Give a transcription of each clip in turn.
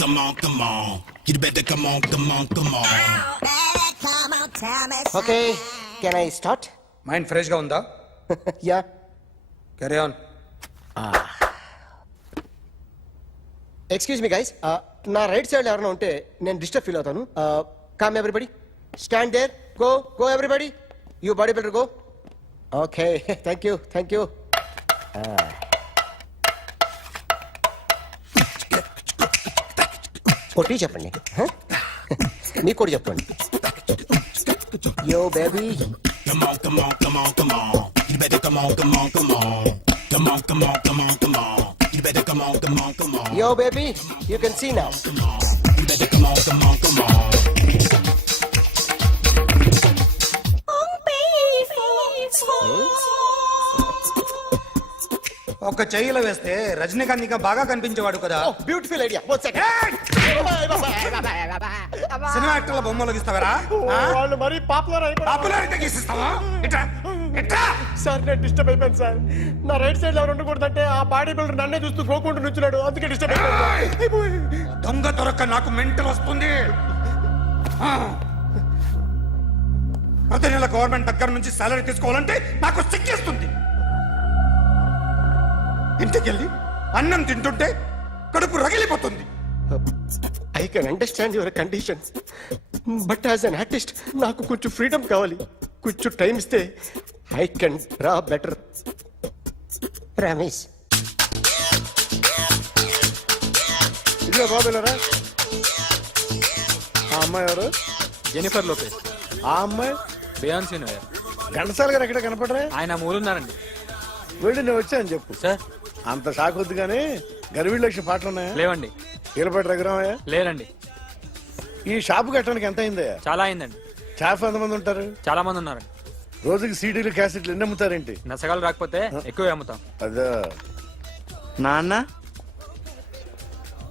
come on, come on. You better come on, come on, come on. Okay, can I start? Mind ఫ్రెష్గా ఉందా? Yeah. Carry on. Excuse me guys, నా right side ఎవరైనా ఉంటే నేను disturb feel అవుతాను. Come everybody, stand there, go go everybody, you body builder go. Okay, thank you thank you. కొట్టి చెప్పండి, మీకు కూడా చెప్పండి. Yo baby, Come on, come on, come on, come on. You better come on, come on, come on. Come on, come on, come on, come on. You better come on, come on, come on. yo baby, you can see now. You better come on, come on, come on. ఒక చెయ్యిలో వేస్తే రజనీకాంత్ ఇంకా బాగా కనిపించేవాడు కదా. Oh, beautiful idea. One second. Cinema యాక్టర్ల బొమ్మలు గీస్తావరా? వాళ్ళు మరీ పాపులర్ అయిపోయారు. పాపులారిటీ గీసిస్తావా? ఇట్రా ఇట్రా. సార్ నేను డిస్టర్బ్ అయిపోయాను సార్. నా రైట్ సైడ్ లో ఎవరు ఉండకూడదంటే ఆ బాడీ బిల్డర్ నన్నే చూస్తూ గోకుంటూ నుంచున్నాడు, అందుకే డిస్టర్బ్ అయిపోయాను. దొంగ దొరక్క నాకు మెంటల్ వస్తుంది. ప్రతి నెల గవర్నమెంట్ దగ్గర నుంచి సాలరీ తీసుకోవాలంటే నాకు సిగ్గేస్తుంది. ఇంటికెళ్ళి అన్నం తింటుంటే కడుపు రగిలిపోతుంది. I can understand your condition, but as an artist నాకు కొంచెం ఫ్రీడమ్ కావాలి. కొంచెం టైం ఇస్తే I can draw better. Promise. ఇదిగో బాబులరా, ఆ అమ్మాయి ఎవరు? Jennifer Lopez. ఆ అమ్మాయి బియాన్సీ నోయర్. ఘంటసాల గారు ఎక్కడ కనపడరా? ఆయన మూలున్నారండి. వెళ్ళి నేను వచ్చాను చెప్పు. సార్ అంత షాక్ వద్దు కానీ గర్వీళ్ళ లక్ష పాటలు ఉన్నాయా? లేవండి. కీలపాటి రఘురామయ్య లేరండి. ఈ షాపు కట్టడానికి ఎంత అయిందయ్యా? చాలా అయిందండి. షాప్ ఎంతమంది ఉంటారు? చాలా మంది ఉన్నారండి. రోజుకి సీడీలు క్యాసెట్లు ఎన్ని అమ్ముతారేంటి? నసగాలు రాకపోతే ఎక్కువ అమ్ముతాం. అదే నాన్న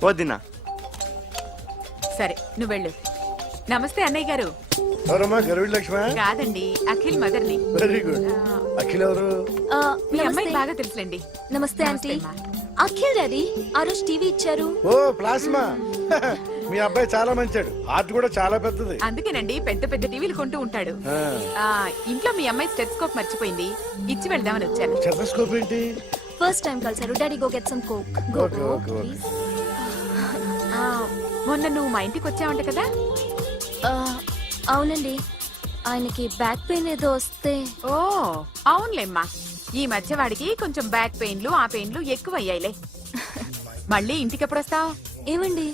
వదినా. సరే నువ్వు వెళ్ళు. నమస్తే అన్నయ్య గారు. ఎవరమ్మా? గర్వీళ్ళ లక్ష్మ? కాదండి, అఖిల్ మదర్ని. Very good. అఖిల్ ఎవరు? మీ అమ్మాయి బాగా తెలుసులేండి. నమస్తే ఆంటీ. అఖిల్ డాడీ ఆ రోజు టీవీ ఇచ్చారు. ఓ ప్లాస్మా. మీ అబ్బాయి చాలా మంచాడు, హార్ట్ కూడా చాలా పెద్దది. అందుకేనండి పెద్ద పెద్ద టీవీలు కొంటూ ఉంటాడు. ఇంట్లో మీ అమ్మాయి స్టెత్స్కోప్ మర్చిపోయింది, ఇచ్చి వెళ్దామని వచ్చాను. స్టెథోస్కోప్ ఏంటి? ఫస్ట్ టైం కలిసారు. Daddy go get some coke. Go okay, go okay, okay. Please. మొన్న నువ్వు మా ఇంటికి వచ్చావంట కదా? అవునండి, ఆయనకి బ్యాక్ పెయిన్ ఏదో వస్తే. ఓ అవునులేమ్మా, ఈ మధ్య వాడికి కొంచెం బ్యాక్ పెయిన్లు ఆ పెయిన్లు ఎక్కువ అయ్యాయిలే. మళ్ళీ ఇంటికి ఎప్పుడు వస్తావు? ఏమండి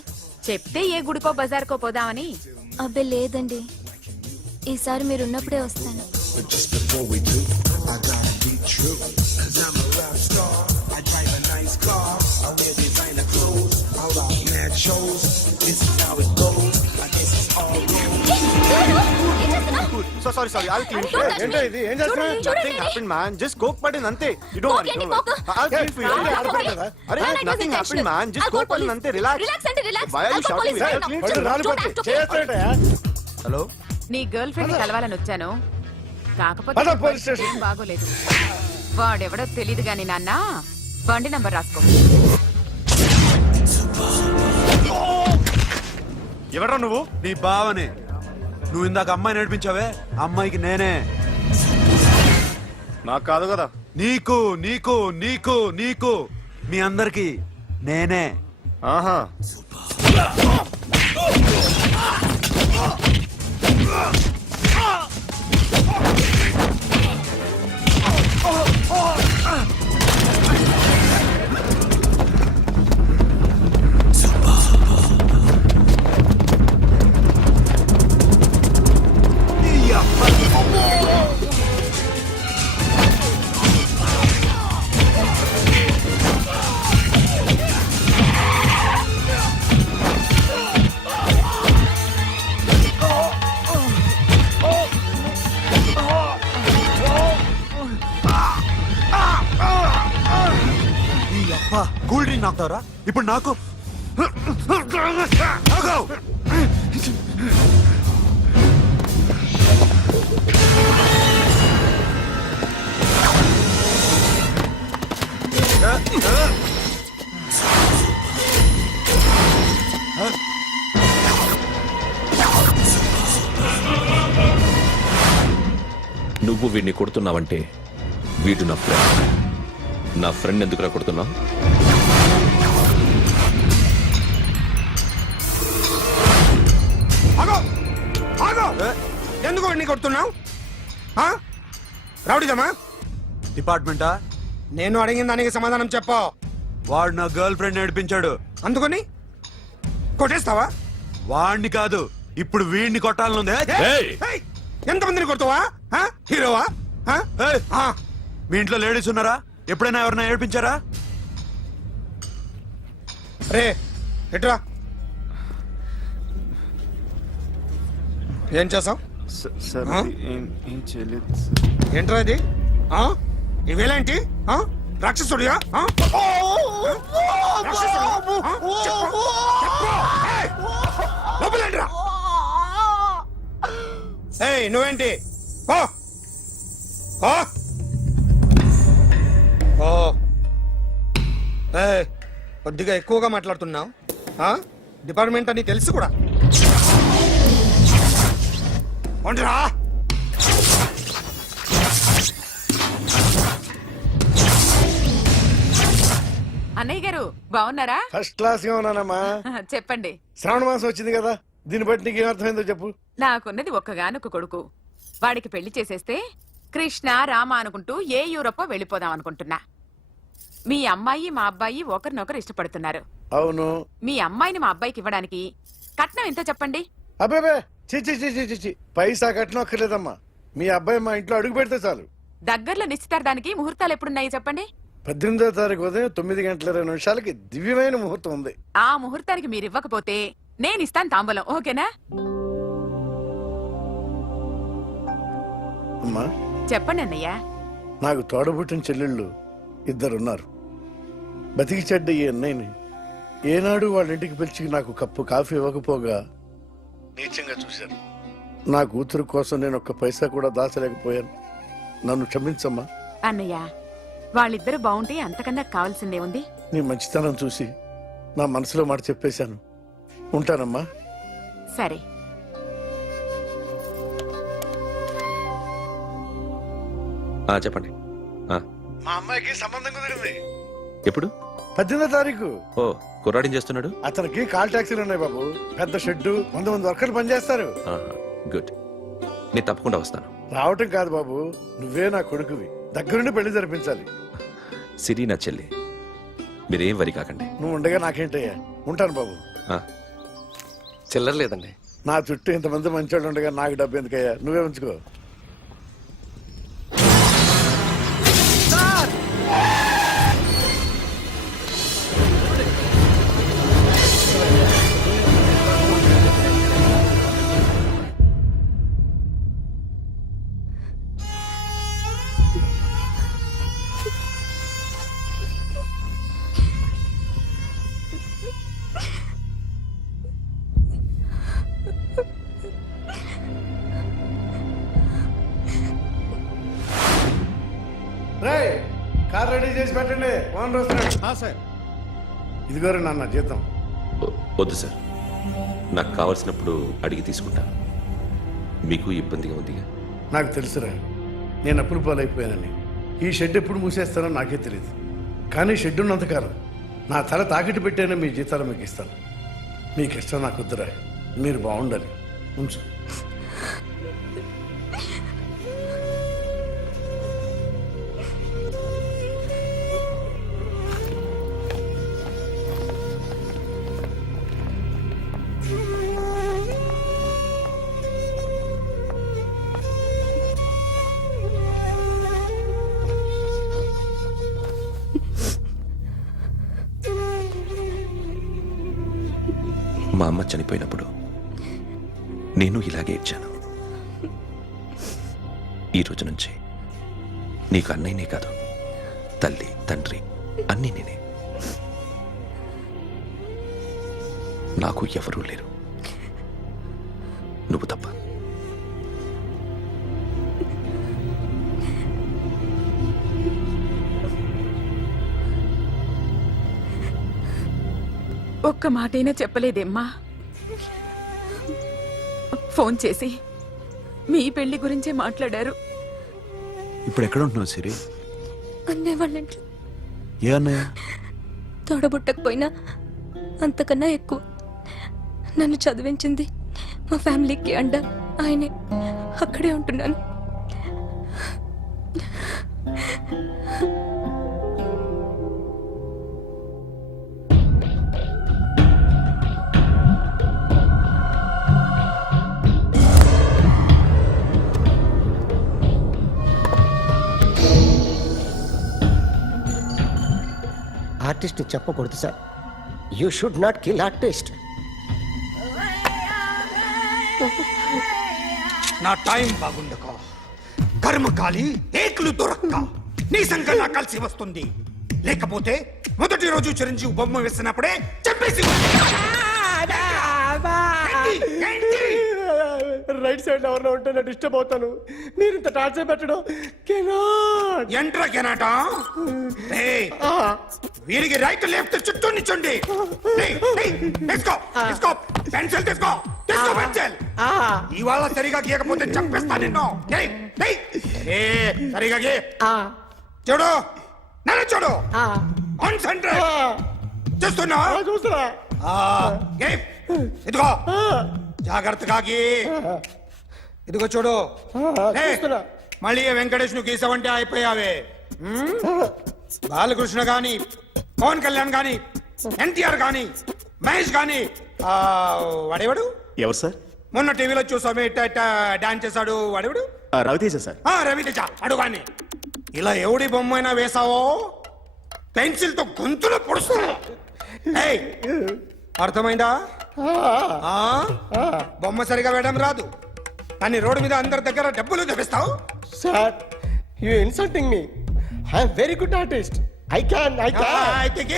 చెప్తే ఏ గుడికో బజార్కో పోదామని. అబ్బే లేదండి, ఈసారి మీరు ఉన్నప్పుడే వస్తాను. Sorry I'll clean for you. ఏంటో ఇది? ఏం చేస్తున్నా? Nothing happened man, just coke పడింది అంతే. You don't worry, don't worry. I'll clean for you. అరే nothing happened man, just coke పడింది అంతే. Relax. Why are you shouting? I'll clean for you. Hello, నీ గర్ల్ ఫ్రెండ్ కలవాలని వచ్చాను, కాకపోతే పద, నీ పోలీస్ పరిస్థితి స్టేషన్. ఏం బాగోలేదు. వాడెవడో తెలీదు గాని నాన్న, బండి నంబర్ రాసుకో. ఎవడ్రా నువ్వు? నీ బావనే. నువ్వు ఇందాక అమ్మాయి నడిపించావే, అమ్మాయికి నేనే. నాకు కాదు కదా. నీకు నీకు నీకు నీకు మీ అందరికి నేనే. ఆహా, కూల్ డ్రింక్ నాకుతావరా ఇప్పుడు? నాకు నువ్వు వీడిని కొడుతున్నావంటే వీడు నా ఫ్రెండ్. నా ఫ్రెండ్ ఎందుకురా కొడుతున్నావు? ఆగో ఆగో ఎందుకు వాడిని కొడుతున్నావు? రౌడీదమ్మా? డిపార్ట్మెంటా? నేను అడిగిన దానికి సమాధానం చెప్పు. వాడు నా గర్ల్ ఫ్రెండ్ నడిపించాడు. అందుకని కొట్టేస్తావా? వాడిని కాదు, ఇప్పుడు వీడిని కొట్టాలనుంది. ఏయ్! ఏయ్, ఎంతమందిని కొడతావా? హీరోవా? ఏయ్! మీ ఇంట్లో లేడీస్ ఉన్నారా? ఎప్పుడైనా ఎవరైనా ఏడిపించారా? రే ఎట్రా, ఏం చేసావు? సార్ ఆ? ఏం చేయలేదు. ఏంట్రా ఇది? ఇవేలాంటి రాక్షసుడియా? రాక్షసుడు? చెప్పు, చెప్పు. ఏయ్, లోపలేంట్రా? ఏయ్ నువ్వేంటి? ఓ ఓ ఓ ఏయ్, కొద్దిగా ఎక్కువగా మాట్లాడుతున్నావు. డిపార్ట్మెంట్ అని తెలుసు కూడా. ఉండరా? అన్నయ్య గారు బాగున్నారా? ఫస్ట్ క్లాస్ గా ఉన్నానమ్మా. చెప్పండి. శ్రావణ మాసం వచ్చింది కదా, దీన్ని బట్టి నీకు ఏమర్థమైందో చెప్పు. నాకున్నది ఒక్కగానొక్క కొడుకు. వాడికి పెళ్లి చేసేస్తే కృష్ణ రామ అనుకుంటూ ఏ యూరోపో వెళ్ళిపోదాం అనుకుంటున్నా. మీ అమ్మాయి మా అబ్బాయి ఒకరినొకరు ఇష్టపడుతున్నారు. అవును. మీ అమ్మాయిని మా అబ్బాయికి ఇవ్వడానికి కట్నం ఎంతో చెప్పండి. అబ్బాబే చిచి చిచి చిచి, పైసా కట్నం అక్కర్లేదమ్మా. మీ అబ్బాయి మా ఇంట్లో అడుగు పెడితే చాలు. దగ్గరలో నిశ్చితార్థానికి ముహూర్తాలు ఎప్పుడున్నాయి చెప్పండి. 18వ తారీఖు ఉదయం 9:20 దివ్యమైన ముహూర్తం ఉంది. ఆ ముహూర్తానికి మీరు ఇవ్వకపోతే నేను ఇస్తాను తాంబూలం. ఓకేనా? అమ్మా చెప్పండి అన్నయ్య. నాకు తోడబుట్టిన చెల్లెళ్ళు ఇద్దరున్నారు. బతికి చెడ్డ ఈ అన్నయ్యని ఏనాడు వాళ్ళ ఇంటికి పిలిచి నాకు కప్పు కాఫీ ఇవ్వకపోగా నీచంగా చూశాను. నా కూతురు కోసం నేను ఒక్క పైసా కూడా దాచలేకపోయాను. నన్ను క్షమించమ్మా. అన్నయ్య, వాళ్ళిద్దరూ బాగుంటే అంతకన్నా కావాల్సిందే ఉంది. నీ మంచితనం చూసి నా మనసులో మాట చెప్పేశాను. ఉంటానమ్మా. సరే. చెప్పండి. మా అమ్మాయికి సంబంధం కుదిరింది. ఎప్పుడు? 18వ తారీఖు. ఓ, కుర్రాడిని చేస్తున్నాడు. అతనికి కాల్ టాక్సీలు ఉన్నాయి బాబు. పెద్ద షెడ్డు, 100 మంది వర్కర్లు పనిచేస్తారు. గుడ్. నేను తప్పకుండా వస్తాను. రావటం కాదు బాబు, నువ్వే నా కొడుకువి. దగ్గరుండి పెళ్లి జరిపించాలి. సిరి నా చెల్లి, మీరేం వరి కాకండి. నువ్వు ఉండగా నాకేంటయ్యా. ఉంటాను బాబు. చిల్లర లేదండి. నా చుట్టూ ఇంతమంది మంచోళ్ళు ఉండగా నాకు డబ్బు ఎందుకయ్యా, నువ్వే ఉంచుకో. కార్ రెడీ చేసి పెట్టండి. ఓనర్ వస్తున్నాడు. సార్ ఇదిగోరు నాన్న జీతం. వద్దు సార్, నాకు కావలసినప్పుడు అడిగి తీసుకుంటాను. మీకు ఇబ్బందిగా ఉందిగా? నాకు తెలుసురా, నేను అప్పులు పాలైపోయానని. ఈ షెడ్ ఎప్పుడు మూసేస్తానో నాకే తెలియదు. కానీ షెడ్ ఉన్నంతకాలం నా తల తాకట్టు పెట్టానో మీ జీతాలు మీకు ఇస్తాను. మీకు ఇష్టం నాకు వద్దురా, మీరు బాగుండాలి. ఉంచు. మా అమ్మ చనిపోయినప్పుడు నేను ఇలాగే ఇచ్చాను. ఈ రోజు నుంచి నీకు అన్నయ్యనే కాదు, తల్లి తండ్రి అన్నీ నేనే. నాకు ఎవరూ లేరు, నువ్వు తప్ప. ఒక్క మాటైనా చెప్పలేదేమ్మా? ఫోన్ చేసి మీ పెళ్లి గురించే మాట్లాడారు. ఇప్పుడు ఎక్కడ ఉంటున్నావు సిరి? అన్నయ్య వాళ్ళ ఇంట్లో. ఏ అన్నయ్య? తోడబుట్టకపోయినా అంతకన్నా ఎక్కువ నన్ను చదివించింది మా ఫ్యామిలీకి అండ ఆయనే. అక్కడే ఉంటున్నాను. ఆర్టిస్ట్ని చెప్పకూడదు sir. You should not kill artist. నా టైం బాగుండక కర్మకాలి ఏకులు దొరక్క నీ సంఘం నాకు కలిసి వస్తుంది. లేకపోతే మొదటి రోజు చిరంజీవి బొమ్మ వేసినప్పుడే చెప్పేసి రైట్ సైడ్ ఎవరిలో ఉంటే నేను డిస్టర్బ్ అవుతాను. మీరు ఇంత టార్చర్ పెట్టడం ఎంట్రా కెనాట. వీరికి రైట్ లెఫ్ట్ చుట్టూ నిచ్చండి. తీసుకో తీసుకో పెన్సిల్ తీసుకో తీసుకో పెన్సిల్. ఇవాళ సరిగా గీయకపోతే చంపేస్తా నిన్ను. సరిగా గీ. చూడు నన్ను చూడు. కాన్సంట్రేట్ చూస్తున్నా చూస్తున్నా. ఇదిగో జాగ్రత్తగా గీ. ఇదిగో చూడు. మళ్ళీ వెంకటేష్ ను గీసావంటే అయిపోయావే. బాలకృష్ణ గాని పవన్ కళ్యాణ్ గాని ఎన్టీఆర్ గాని మహేష్ గాని వాడేవాడు ఎవరు సార్? మొన్న టీవీలో చూసామే డాన్స్ చేశాడు వాడేవాడు? రవితేజ సార్. రవితేజ అడుగాని. ఇలా ఎవడి బొమ్మ అయినా వేసావో పెన్సిల్ తో గొంతులో పొడుస్తా. అర్థమైందా? బొమ్మ సరిగా వేయడం రాదు కానీ రోడ్డు మీద అందరి దగ్గర డబ్బులు తెప్పిస్తావు. Sir you insulting me. I'm very good artist. I can అయితే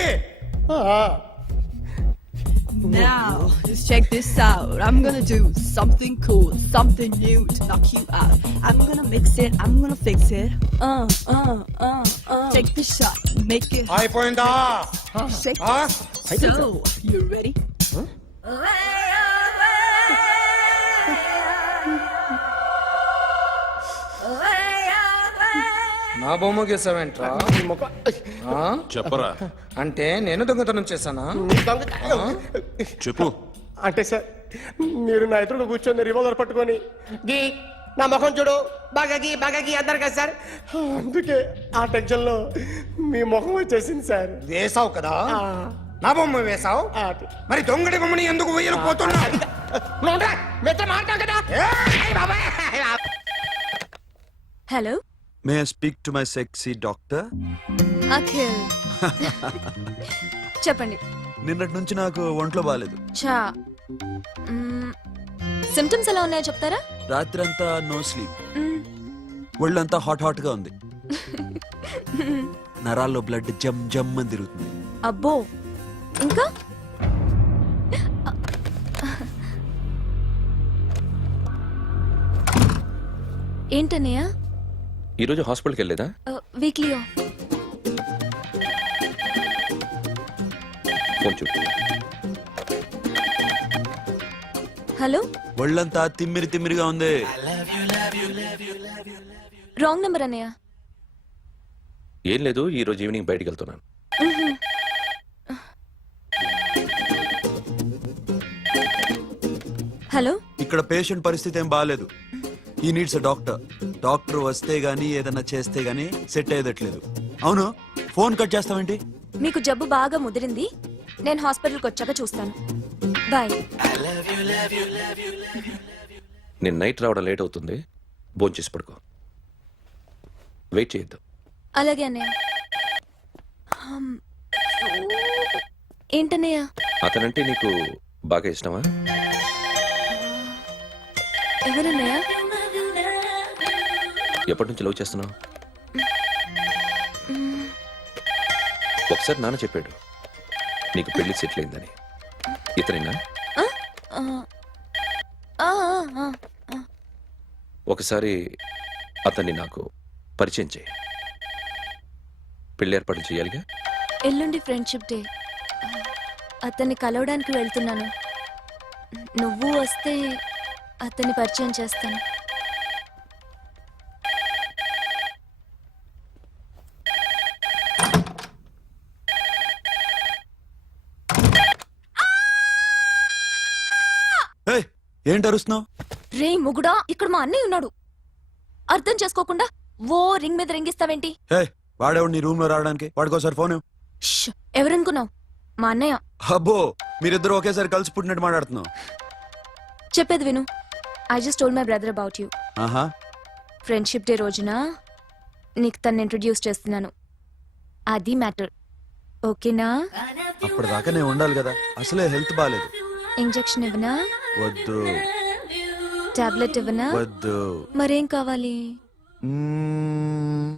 Now, just check this out. I'm gonna do something cool, something new to knock you out. I'm gonna mix it, I'm gonna fix it. Take the shot, make it hot. అయిపోయిందా? Shake it. So, you ready? నా బొమ్మ గీసావేంట్రా? చెప్పరా. అంటే నేను దొంగతనం చేశానా? చెప్పు. అంటే సార్ మీరు నా ఎదురు కూర్చొని రివాల్వర్ పట్టుకొని గీ నా ముఖం చూడు బాగా గీ అన్నారు కదా సార్. అందుకే ఆ టెన్షన్ లో మీ ముఖం వచ్చేసింది సార్. వేసావు కదా, నా బొమ్మ వేసావు. మరి దొంగడి బొమ్మని ఎందుకు వేయకపోతున్నా? Hello, may I speak to my sexy doctor? Akhil. చెప్పండి. నిన్నటి నుంచి నాకు ఒంట్లో బాగాలేదు. చా సిమ్టమ్స్ ఎలా ఉన్నాయో చెప్తారా? రాత్రి అంతా నో స్లీప్. ఒళ్ళంతా హాట్ గా ఉంది. నరాల్లో బ్లడ్ జమ్ జమ్ అని తిరుగుతుంది. అబ్బో, ఇంకా ఏంటన్నయ్య? ఈరోజు హాస్పిటల్కి వెళ్ళేదా? Weekly off. ఫోన్ చూడు. హలో, ఒళ్ళంతా తిమ్మిరిగా ఉంది. రాంగ్ నెంబర్ అన్నయ్య. ఏం లేదు, ఈరోజు ఈవినింగ్ బయటికి వెళ్తున్నాను. హలో, ఇక్కడ పేషెంట్ పరిస్థితి ఏం బాగాలేదు. ఈ నీడ్స్ డాక్టర్. డాక్టర్ వస్తే గానీ ఏదన్నా చేస్తే గానీ సెట్ అయ్యేదట్లేదు. అవును, ఫోన్ కట్ చేస్తావేంటి? మీకు జబ్బు బాగా ముదిరింది. నేను హాస్పిటల్కి వచ్చాక చూస్తాను. బాయ్. నేను నైట్ రావడం లేట్ అవుతుంది, భోంచేసి పడుకో. వెయిట్ చేయొద్దు. అలాగే అన్నయ్య. ఏంటన్నయ్య? అతనంటే నీకు బాగా ఇష్టమా? ఎవరన్నయ్య? ఎప్పటి నుంచి లవ్ చేస్తున్నావు? ఒకసారి నాన్న చెప్పాడు నీకు పెళ్లి సెటిల్ అయిందని. ఇతనేనా? ఒకసారి అతన్ని నాకు పరిచయం చేయి. పెళ్లి ఏర్పాటు చేయాలిగా. ఎల్లుండి ఫ్రెండ్షిప్ డే. అతన్ని కలవడానికి వెళ్తున్నాను. నువ్వు వస్తే అతన్ని పరిచయం చేస్తాను. ఏంటి అరుస్తున్నావు? రే ముగుడా, ఇక్కడ మా అన్నయ్య ఉన్నాడు. అర్థం చేసుకోకుండా ఓ రింగ్ మీద రింగిస్తావేంటి? హే, వాడేవాడు నీ రూమ్ లో రావడానికి? వాడికోసారి ఫోన్ ఇవ్వు. ష్, ఎవరనుకున్నావు? మా అన్నయ్య. అబ్బో, మీరిద్దరు ఒకేసారి కలిసి పుట్టినట్టు మాట్లాడుతున్నావు. చెప్పేది విను. I just told my brother about you. ఆహా, ఫ్రెండ్షిప్ డే రోజున నీకు తను ఇంట్రడ్యూస్ చేస్తున్నాను. అది మ్యాటర్. ఓకేనా? అప్పటిదాకా నేను ఉండాలి కదా, అసలే హెల్త్ బాగాలేదు. ఇంజెక్షన్ ఇవ్వనా? వద్దు. టాబ్లెట్ ఇవ్వనా? వద్దు. మరేం కావాలి? మ్మ్.